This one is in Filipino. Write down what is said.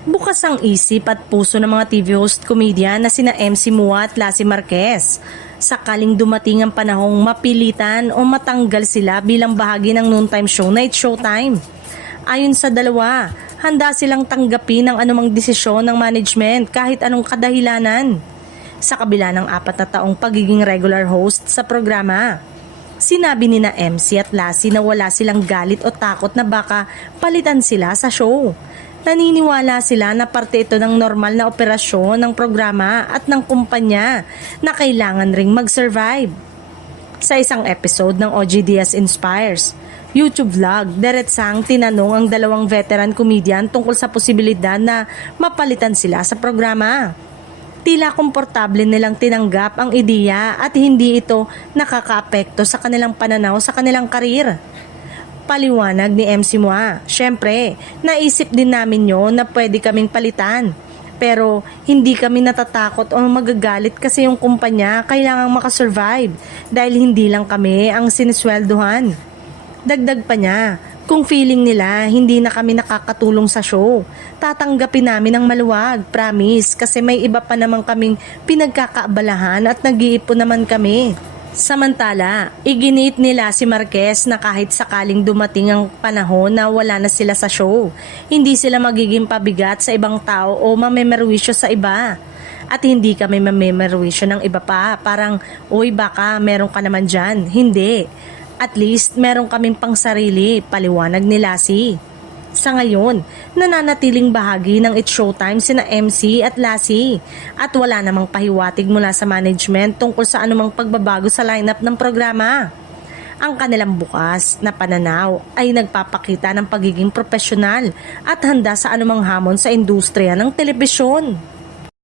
Bukas ang isip at puso ng mga TV host comedian na sina MC Mua at Lassie Marquez. Sakaling dumating ang panahong mapilitan o matanggal sila bilang bahagi ng noontime show na It's Showtime. Ayon sa dalawa, handa silang tanggapin ang anumang desisyon ng management kahit anong kadahilanan. Sa kabila ng 4 na taong pagiging regular host sa programa, sinabi ni na MC at Lassie na wala silang galit o takot na baka palitan sila sa show. Naniniwala sila na parte ito ng normal na operasyon ng programa at ng kumpanya na kailangan ring mag-survive. Sa isang episode ng OG Diaz Inspires YouTube vlog, diretsang tinanong ang dalawang veteran comedian tungkol sa posibilidad na mapalitan sila sa programa. Tila komportable nilang tinanggap ang ideya at hindi ito nakakaapekto sa kanilang pananaw sa kanilang karir. Paliwanag ni MC Mua, syempre, naisip din namin yun na pwede kaming palitan. Pero hindi kami natatakot o magagalit kasi yung kumpanya kailangang makasurvive dahil hindi lang kami ang sinisweldohan. Dagdag pa niya, kung feeling nila hindi na kami nakakatulong sa show, tatanggapin namin ang maluwag, promise, kasi may iba pa naman kaming pinagkakaabalahan at nag-iipon naman kami. Samantala, iginit nila si Marquez na kahit sakaling dumating ang panahon na wala na sila sa show, hindi sila magiging pabigat sa ibang tao o mamemerwisyo sa iba. At hindi kami mamemerwisyo ng iba pa, parang, uy baka meron ka naman dyan. Hindi. At least meron kaming pangsarili, paliwanag ni Lassie. Sa ngayon, nananatiling bahagi ng It's Showtime sina MC at Lassie at wala namang pahiwatig mula sa management tungkol sa anumang pagbabago sa lineup ng programa. Ang kanilang bukas na pananaw ay nagpapakita ng pagiging profesional at handa sa anumang hamon sa industriya ng telebisyon.